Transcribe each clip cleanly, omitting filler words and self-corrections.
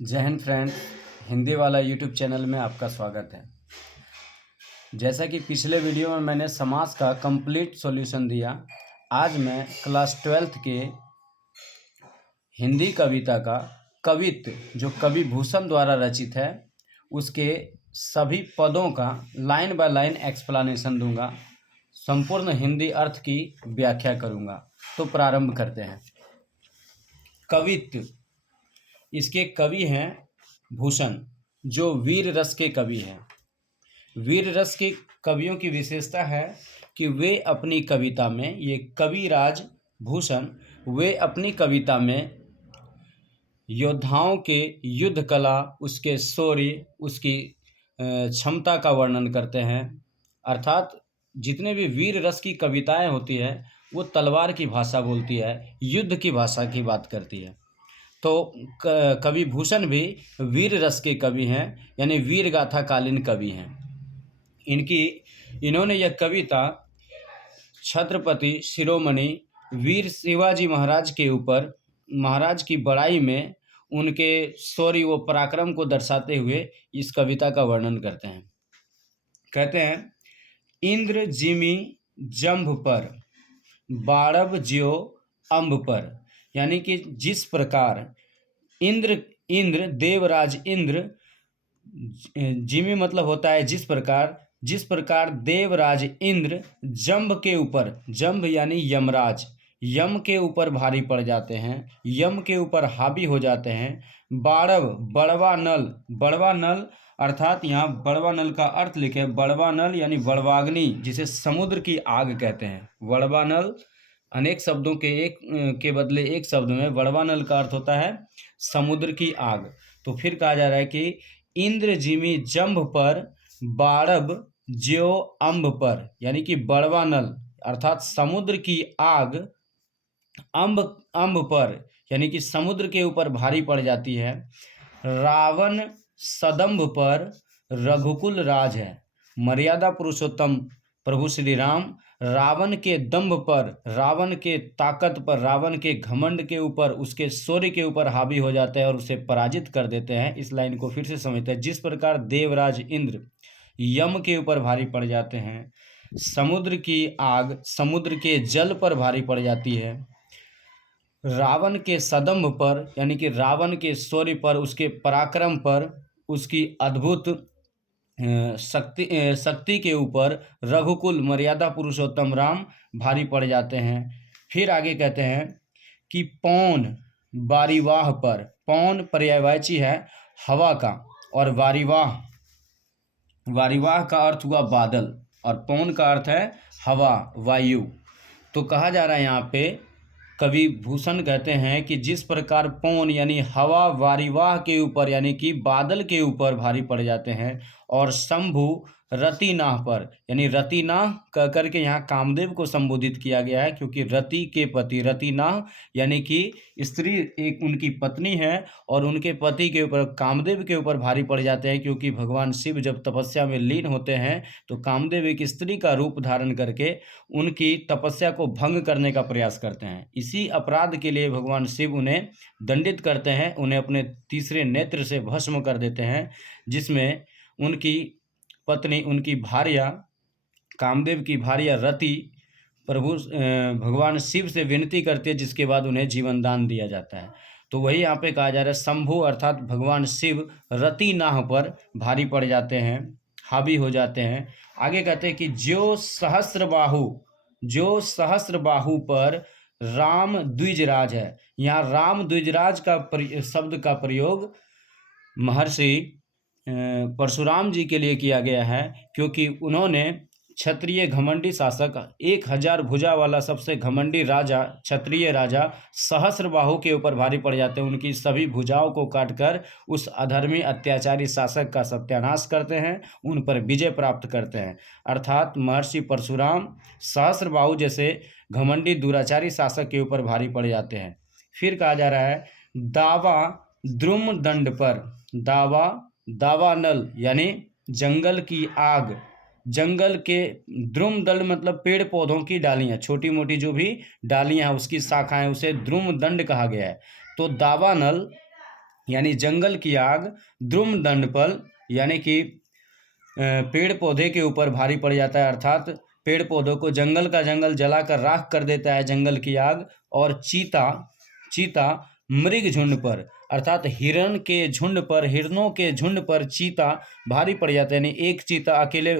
जय हिंद फ्रेंड, हिंदी वाला YouTube channel में आपका स्वागत है। जैसा कि पिछले वीडियो में मैंने समास का कंप्लीट सॉल्यूशन दिया, आज मैं क्लास 12th के हिंदी कविता का कवित्व जो कवि भूषण द्वारा रचित है उसके सभी पदों का लाइन बाय लाइन एक्सप्लेनेशन दूंगा, संपूर्ण हिंदी अर्थ की व्याख्या करूंगा। तो प्रारंभ करते हैं। कवित्व, इसके कवि हैं भूषण, जो वीर रस के कवि हैं। वीर रस के कवियों की विशेषता है कि वे अपनी कविता में, ये कविराज भूषण, वे अपनी कविता में योद्धाओं के युद्ध कला, उसके शौर्य, उसकी क्षमता का वर्णन करते हैं। अर्थात जितने भी वीर रस की कविताएं होती है वो तलवार की भाषा बोलती है, युद्ध की भाषा की बात करती है। तो कवि भूषण भी वीर रस के कवि हैं, यानी वीर गाथा कालीन कवि हैं। इन्होंने यह कविता छत्रपति शिरोमणि वीर शिवाजी महाराज के ऊपर, महाराज की बड़ाई में उनके शौर्य व पराक्रम को दर्शाते हुए इस कविता का वर्णन करते हैं। कहते हैं, इंद्र जिमी जंभ पर, बाड़ब ज्यो अम्ब पर। यानी कि जिस प्रकार इंद्र देवराज इंद्र, जिमी मतलब होता है जिस प्रकार देवराज इंद्र जंभ के ऊपर, जंभ यानी यमराज, यम के ऊपर भारी पड़ जाते हैं, यम के ऊपर हावी हो जाते हैं। बाड़व, बड़वा नल, बड़वा नल अर्थात यहाँ बड़वा नल का अर्थ लिखे, बड़वा नल यानी बड़वाग्नि, जिसे समुद्र की आग कहते हैं। बड़वा नल अनेक शब्दों के एक के बदले एक शब्द में बड़वा नल का अर्थ होता है समुद्र की आग। तो फिर कहा जा रहा है कि इंद्र जिमी जंभ पर, बाड़ब ज्यो अम्ब पर, यानी कि बड़वा नल अर्थात समुद्र की आग अम्ब पर यानी कि समुद्र के ऊपर भारी पड़ जाती है। रावण सदम्भ पर रघुकुल राज है। मर्यादा पुरुषोत्तम प्रभु श्री राम रावण के दंभ पर, रावण के ताकत पर, रावण के घमंड के ऊपर, उसके शौर्य के ऊपर हावी हो जाते हैं और उसे पराजित कर देते हैं। इस लाइन को फिर से समझते हैं। जिस प्रकार देवराज इंद्र यम के ऊपर भारी पड़ जाते हैं, समुद्र की आग समुद्र के जल पर भारी पड़ जाती है। रावण के सदम्भ पर यानी कि रावण के शौर्य पर, उसके पराक्रम पर, उसकी अद्भुत शक्ति के ऊपर रघुकुल मर्यादा पुरुषोत्तम राम भारी पड़ जाते हैं। फिर आगे कहते हैं कि पौन वारिवाह पर, पौन पर्यायवाची है हवा का, और वारिवाह, वारिवाह का अर्थ हुआ बादल और पौन का अर्थ है हवा, वायु। तो कहा जा रहा है यहाँ पे, कवि भूषण कहते हैं कि जिस प्रकार पौन यानी हवा वारिवाह के ऊपर यानी कि बादल के ऊपर भारी पड़ जाते हैं, और शंभु रतिनाह पर, यानी रतिनाह कह करके यहाँ कामदेव को संबोधित किया गया है, क्योंकि रति के पति, रतिनाह यानी कि स्त्री एक उनकी पत्नी है और उनके पति के ऊपर, कामदेव के ऊपर भारी पड़ जाते हैं। क्योंकि भगवान शिव जब तपस्या में लीन होते हैं तो कामदेव एक स्त्री का रूप धारण करके उनकी तपस्या को भंग करने का प्रयास करते हैं। इसी अपराध के लिए भगवान शिव उन्हें दंडित करते हैं, उन्हें अपने तीसरे नेत्र से भस्म कर देते हैं, जिसमें उनकी पत्नी, उनकी भार्या, कामदेव की भार्या रति प्रभु भगवान शिव से विनती करती है, जिसके बाद उन्हें जीवन दान दिया जाता है। तो वही यहाँ पे कहा जा रहा है, शंभु अर्थात भगवान शिव रतिनाह पर भारी पड़ जाते हैं, हावी हो जाते हैं। आगे कहते हैं कि जो सहस्र बाहु पर राम द्विजराज है। यहाँ राम द्विजराज का शब्द का प्रयोग महर्षि परशुराम जी के लिए किया गया है, क्योंकि उन्होंने क्षत्रिय घमंडी शासक, 1000 भुजा वाला सबसे घमंडी राजा, क्षत्रिय राजा सहस्रबाहु के ऊपर भारी पड़ जाते हैं। उनकी सभी भुजाओं को काटकर उस अधर्मी अत्याचारी शासक का सत्यानाश करते हैं, उन पर विजय प्राप्त करते हैं। अर्थात महर्षि परशुराम सहस्रबाहु जैसे घमंडी दुराचारी शासक के ऊपर भारी पड़ जाते हैं। फिर कहा जा रहा है, दावा द्रुम दंड पर, दावा नल यानी जंगल की आग, जंगल के द्रुम दल मतलब पेड़ पौधों की डालियाँ, छोटी मोटी जो भी डालियाँ हैं उसकी शाखाएं, उसे द्रुम दंड कहा गया है। तो दावानल यानी जंगल की आग, द्रुमदंडफल यानी कि पेड़ पौधे के ऊपर भारी पड़ जाता है, अर्थात पेड़ पौधों को जंगल का जंगल जलाकर राख कर देता है जंगल की आग। और चीता, चीता मृग झुंड पर, अर्थात हिरण के झुंड पर, हिरणों के झुंड पर चीता भारी पड़ जाता है, यानी एक चीता अकेले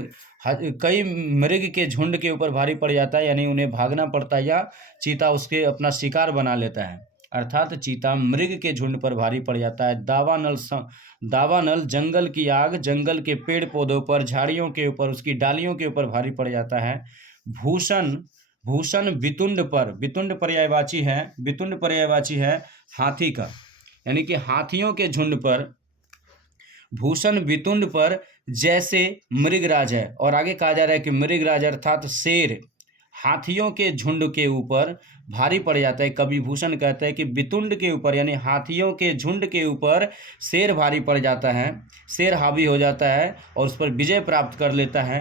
कई मृग के झुंड के ऊपर भारी पड़ जाता है, यानी उन्हें भागना पड़ता है या चीता उसके अपना शिकार बना लेता है, अर्थात चीता मृग के झुंड पर भारी पड़ जाता है। दावानल जंगल की आग, जंगल के पेड़ पौधों पर, झाड़ियों के ऊपर, उसकी डालियों के ऊपर भारी पड़ जाता है। भूषण, भूषण वितुंड पर, वितुंड पर्यायवाची है, वितुंड पर्यायवाची है हाथी का, यानी कि हाथियों के झुंड पर, भूषण वितुंड पर जैसे मृगराज है। और आगे कहा जा रहा है कि मृगराज अर्थात शेर हाथियों के झुंड के ऊपर भारी पड़ जाता है। कवि भूषण कहते हैं कि वितुंड के ऊपर यानी हाथियों के झुंड के ऊपर शेर भारी पड़ जाता है, शेर हावी हो जाता है और उस पर विजय प्राप्त कर लेता है।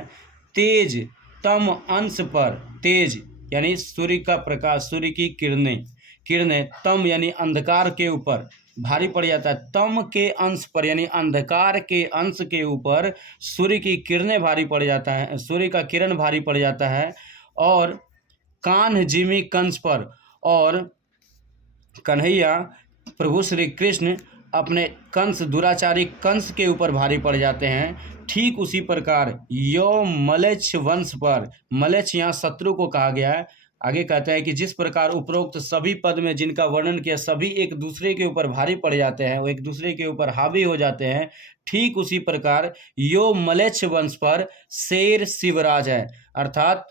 तेज तम अंश पर, तेज यानी सूर्य का प्रकाश, सूर्य की किरणें, किरणें तम यानी अंधकार के ऊपर भारी पड़ जाता है। तम के अंश पर यानी अंधकार के अंश के ऊपर सूर्य की किरणें भारी पड़ जाता है, सूर्य का किरण भारी पड़ जाता है। और कान्ह जिमी कंस पर, और कन्हैया प्रभु श्री कृष्ण अपने कंस, दुराचारी कंस के ऊपर भारी पड़ जाते हैं। ठीक उसी प्रकार यो मलेच्छ वंश पर, मलेच्छ यहाँ शत्रु को कहा गया है। आगे कहते हैं कि जिस प्रकार उपरोक्त सभी पद में जिनका वर्णन किया सभी एक दूसरे के ऊपर भारी पड़ जाते हैं, वो एक दूसरे के ऊपर हावी हो जाते हैं, ठीक उसी प्रकार यो मलेच्छ वंश पर शेर शिवराज है, अर्थात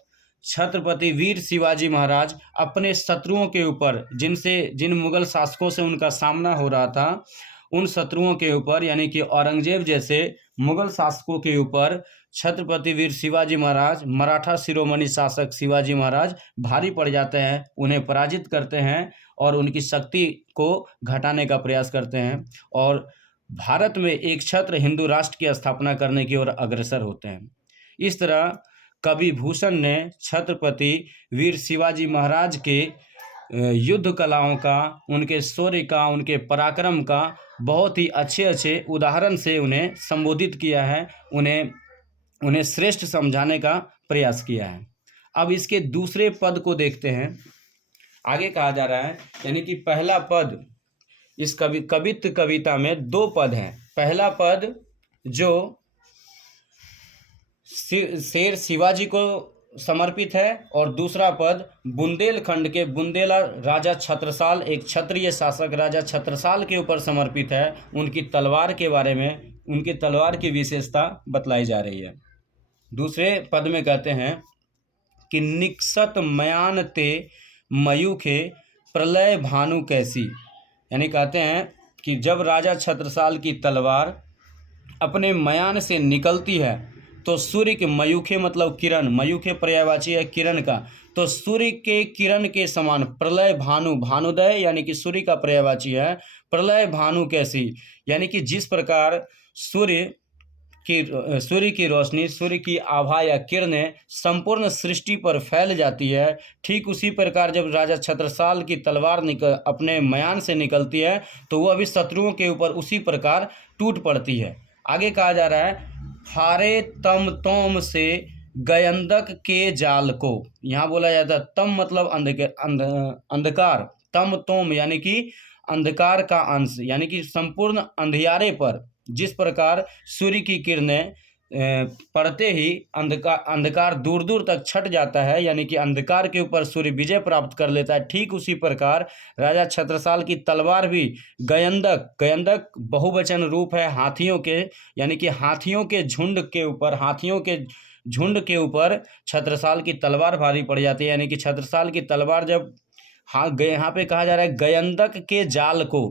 छत्रपति वीर शिवाजी महाराज अपने शत्रुओं के ऊपर, जिन मुगल शासकों से उनका सामना हो रहा था, उन शत्रुओं के ऊपर यानी कि औरंगजेब जैसे मुगल शासकों के ऊपर छत्रपति वीर शिवाजी महाराज, मराठा शिरोमणि शासक शिवाजी महाराज भारी पड़ जाते हैं, उन्हें पराजित करते हैं और उनकी शक्ति को घटाने का प्रयास करते हैं और भारत में एक छत्र हिंदू राष्ट्र की स्थापना करने की ओर अग्रसर होते हैं। इस तरह कवि भूषण ने छत्रपति वीर शिवाजी महाराज के युद्ध कलाओं का, उनके शौर्य का, उनके पराक्रम का बहुत ही अच्छे अच्छे उदाहरण से उन्हें संबोधित किया है, उन्हें श्रेष्ठ समझाने का प्रयास किया है। अब इसके दूसरे पद को देखते हैं। आगे कहा जा रहा है यानी कि पहला पद, इस कवित्व कविता में दो पद हैं। पहला पद जो शेर शिवाजी को समर्पित है और दूसरा पद बुंदेलखंड के बुंदेला राजा छत्रसाल, एक क्षत्रिय शासक राजा छत्रसाल के ऊपर समर्पित है। उनकी तलवार के बारे में, उनकी तलवार की विशेषता बतलाई जा रही है। दूसरे पद में कहते हैं कि निक्सत मयान ते मयूखे प्रलय भानु कैसी, यानी कहते हैं कि जब राजा छत्रसाल की तलवार अपने मयान से निकलती है तो सूर्य के, मयूखे मतलब किरण, मयूखे पर्यायवाची है किरण का, तो सूर्य के किरण के समान प्रलय भानु, भानुदय यानी कि सूर्य का पर्यायवाची है, प्रलय भानु कैसी, यानी कि जिस प्रकार सूर्य की रोशनी, सूर्य की आभा या किरणें संपूर्ण सृष्टि पर फैल जाती है, ठीक उसी प्रकार जब राजा छत्रसाल की तलवार अपने मयान से निकलती है तो वह भी शत्रुओं के ऊपर उसी प्रकार टूट पड़ती है। आगे कहा जा रहा है फारे तम तोम से गयंदक के जाल को, यहाँ बोला जाता है तम मतलब अंधकार, तम तोम यानी कि अंधकार का अंश, यानी कि संपूर्ण अंधियारे पर जिस प्रकार सूर्य की किरणें पड़ते ही अंधकार दूर दूर तक छट जाता है, यानी कि अंधकार के ऊपर सूर्य विजय प्राप्त कर लेता है, ठीक उसी प्रकार राजा छत्रसाल की तलवार भी गयंदक, गयंदक बहुवचन रूप है हाथियों के, यानी कि हाथियों के झुंड के ऊपर, हाथियों के झुंड के ऊपर छत्रसाल की तलवार भारी पड़ जाती है। यानी कि छत्रसाल की तलवार जब यहाँ पे कहा जा रहा है गयंदक के जाल को,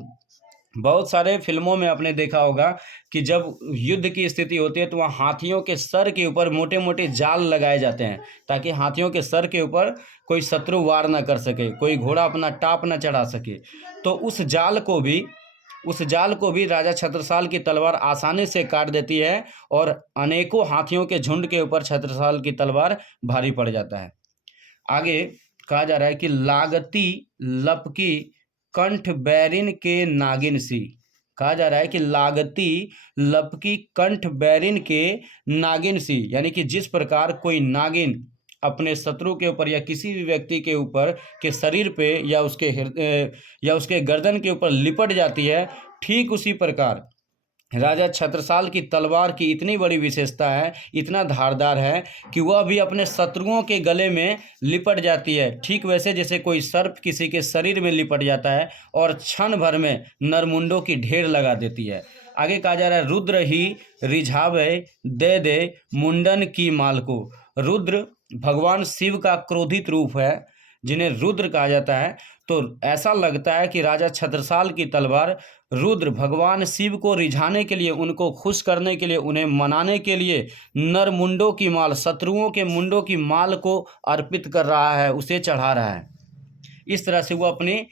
बहुत सारे फिल्मों में आपने देखा होगा कि जब युद्ध की स्थिति होती है तो वहाँ हाथियों के सर के ऊपर मोटे मोटे जाल लगाए जाते हैं ताकि हाथियों के सर के ऊपर कोई शत्रु वार ना कर सके, कोई घोड़ा अपना टाप ना चढ़ा सके। तो उस जाल को भी राजा छत्रसाल की तलवार आसानी से काट देती है और अनेकों हाथियों के झुंड के ऊपर छत्रसाल की तलवार भारी पड़ जाता है। आगे कहा जा रहा है कि लागती लपकी कंठ बैरिन के नागिन सी, कहा जा रहा है कि लागती लपकी कंठ बैरिन के नागिन सी, यानी कि जिस प्रकार कोई नागिन अपने शत्रु के ऊपर या किसी भी व्यक्ति के ऊपर के शरीर पे या उसके या उसके गर्दन के ऊपर लिपट जाती है, ठीक उसी प्रकार राजा छत्रसाल की तलवार की इतनी बड़ी विशेषता है, इतना धारदार है कि वह भी अपने शत्रुओं के गले में लिपट जाती है, ठीक वैसे जैसे कोई सर्प किसी के शरीर में लिपट जाता है और क्षण भर में नरमुंडों की ढेर लगा देती है। आगे कहा जा रहा है, रुद्र ही रिझावे दे दे मुंडन की माल को। रुद्र भगवान शिव का क्रोधित रूप है, जिन्हें रुद्र कहा जाता है। तो ऐसा लगता है कि राजा छत्रसाल की तलवार रुद्र भगवान शिव को रिझाने के लिए, उनको खुश करने के लिए, उन्हें मनाने के लिए नर मुंडों की माल, शत्रुओं के मुंडों की माल को अर्पित कर रहा है, उसे चढ़ा रहा है। इस तरह से वो अपने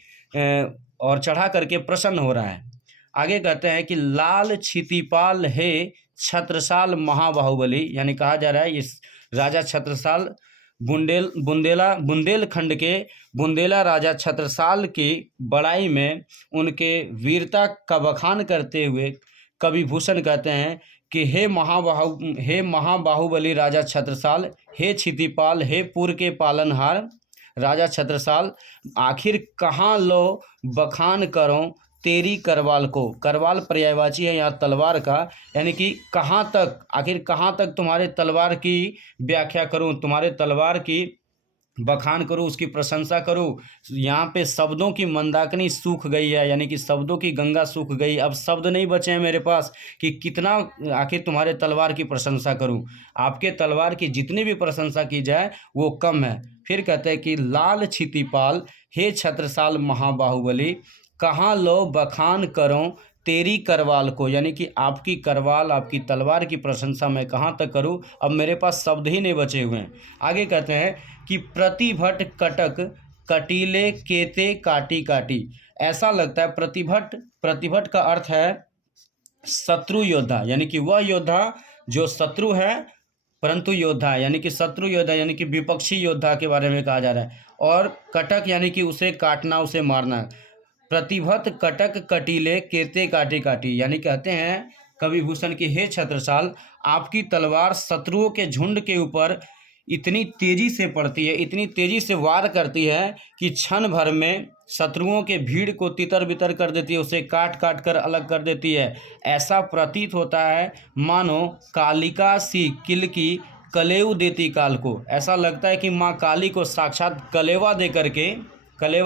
और चढ़ा करके प्रसन्न हो रहा है। आगे कहते हैं कि लाल क्षितिपाल हे छत्रसाल महाबाहुबली, यानी कहा जा रहा है इस राजा छत्रसाल बुंदेलखंड के बुंदेला राजा छत्रसाल की बड़ाई में उनके वीरता का बखान करते हुए कवि भूषण कहते हैं कि हे महाबाहुबली राजा छत्रसाल, हे क्षितिपाल, हे पुर के पालनहार राजा छत्रसाल, आखिर कहाँ लो बखान करो तेरी करवाल को। करवाल पर्यायवाची है यहाँ तलवार का, यानी कि कहाँ तक, आखिर कहाँ तक तुम्हारे तलवार की व्याख्या करूँ, तुम्हारे तलवार की बखान करूँ, उसकी प्रशंसा करूँ। यहाँ पे शब्दों की मंदाकिनी सूख गई है, यानी कि शब्दों की गंगा सूख गई। अब शब्द नहीं बचे हैं मेरे पास कि कितना आखिर तुम्हारे तलवार की प्रशंसा करूँ। आपके तलवार की जितनी भी प्रशंसा की जाए वो कम है। फिर कहते हैं कि लाल क्षितिपाल हे छत्रसाल महाबाहुबली, कहाँ लो बखान करो तेरी करवाल को, यानी कि आपकी करवाल, आपकी तलवार की प्रशंसा मैं कहाँ तक करूँ, अब मेरे पास शब्द ही नहीं बचे हुए हैं। आगे कहते हैं कि प्रतिभट कटक कटीले केते काटी काटी। ऐसा लगता है प्रतिभट का अर्थ है शत्रु योद्धा, यानी कि वह योद्धा जो शत्रु है परंतु योद्धा, यानी कि शत्रु योद्धा, यानी कि विपक्षी योद्धा के बारे में कहा जा रहा है। और कटक यानी कि उसे काटना, उसे मारना। प्रतिभट कटक कटीले केते काटी काटी, यानी कहते हैं कवि भूषण की हे छत्रसाल, आपकी तलवार शत्रुओं के झुंड के ऊपर इतनी तेजी से पड़ती है, इतनी तेजी से वार करती है कि क्षण भर में शत्रुओं के भीड़ को तितर बितर कर देती है, उसे काट काट कर अलग कर देती है। ऐसा प्रतीत होता है मानो कालिका सी किलकी कलेऊ देती काल को। ऐसा लगता है कि माँ काली को साक्षात कलेवा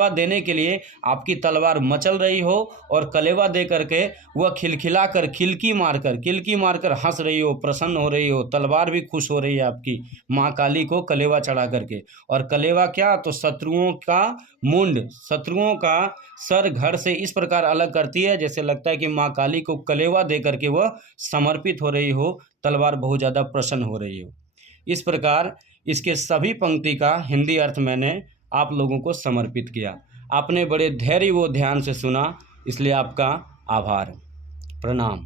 देने के लिए आपकी तलवार मचल रही हो और कलेवा दे करके वह खिलखिला कर खिलकी मारकर हंस रही हो, प्रसन्न हो रही हो। तलवार भी खुश हो रही है आपकी माँ काली को कलेवा चढ़ा करके। और कलेवा क्या, तो शत्रुओं का मुंड, शत्रुओं का सर घर से इस प्रकार अलग करती है जैसे लगता है कि माँ काली को कलेवा दे करके वह समर्पित हो रही हो, तलवार बहुत ज़्यादा प्रसन्न हो रही हो। इस प्रकार इसके सभी पंक्ति का हिंदी अर्थ मैंने आप लोगों को समर्पित किया। आपने बड़े धैर्य व ध्यान से सुना, इसलिए आपका आभार। प्रणाम।